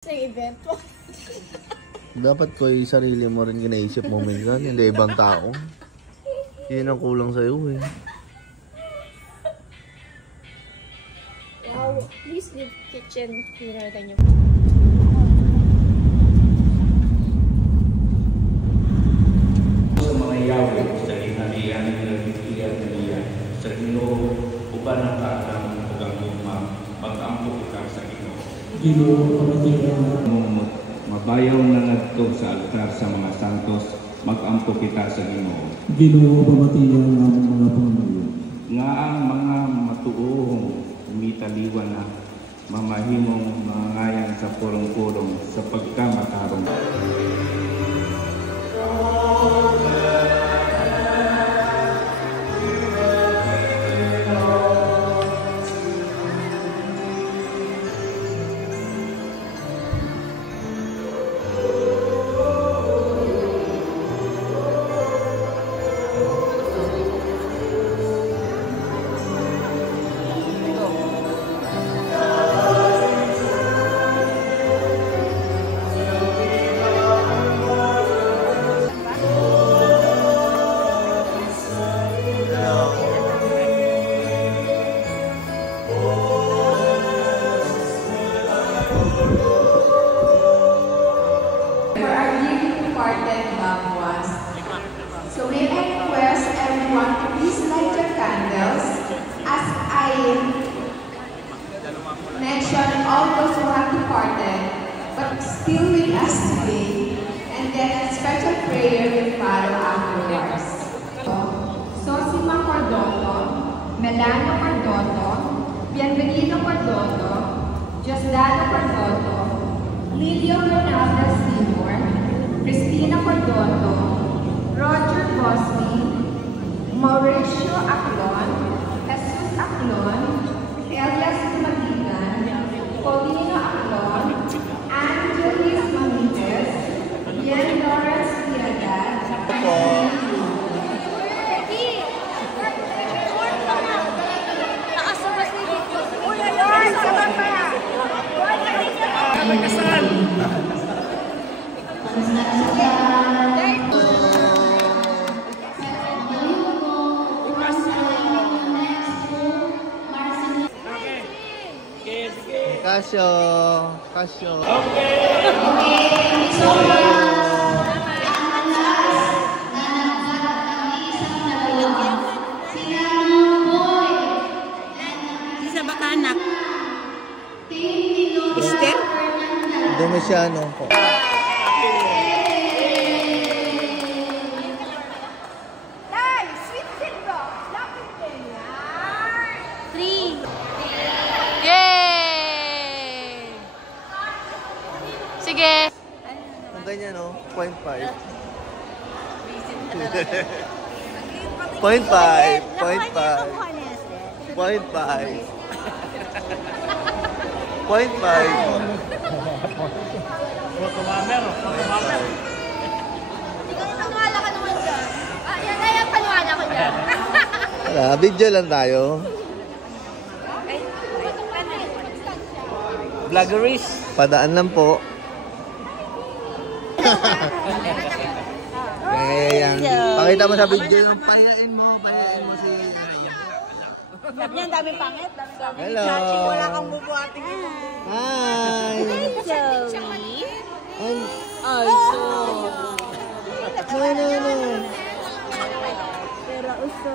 Sa event mo. Dapat ko yung sarili mo rin ginaisip mo minsan, hindi ibang tao. Yun ang kulang sa'yo eh. Wow, please leave kitchen cleaner than you. Sa mga yawi, sa inalian ng ikiyan niya, sa Ginoo, uban ang kaagam ng mag-ampo ka sa Ginoo. Ginoo, pamatigan Mabayaw na nagto sa altar sa mga santos, mag-ampo kita sa Ginoo. Ginoo, pamatigan ang mga pangalayo. Nga ang mga matuong umitaliwan na mamahimong mga ngayan sa purong-purong sa pagkamatarong. For our dearly departed loved ones. So may I request everyone to please light your candles as I mention all those who have departed but still with us today, and then a special prayer will follow afterwards. Sosima Cordoto, Melano Cordoto, Bienvenido Cordoto, Diosdado Cordoto, Lilio Ronaldo Sr., Cristina Cordoto, Roger Bosby, Mauricio Aclon, Jesus Aclon, Elias Matigan, Paulino Aclon, Angelis Mamites, Ian Lawrence Piedad, Kasyo. Kasyo. Isa ba kanak? Esther? Domesiano po. Three. Yay! Sige. Ang ganyan no? 0.5. 0.5. 0.5. 0.5. 0.5. Panwala ka naman dyan. Yan na yung panwala ko dyan. Wala, video lang tayo. Vloggeries. Padaan lang po. Ayan. Pakita mo sa video yung pahiyain mo si... Sabi niya, ang daming pangit. Hello. Wala kang bubuhating ito. Hi. Joey. Ay. Ay, No. Pero uso.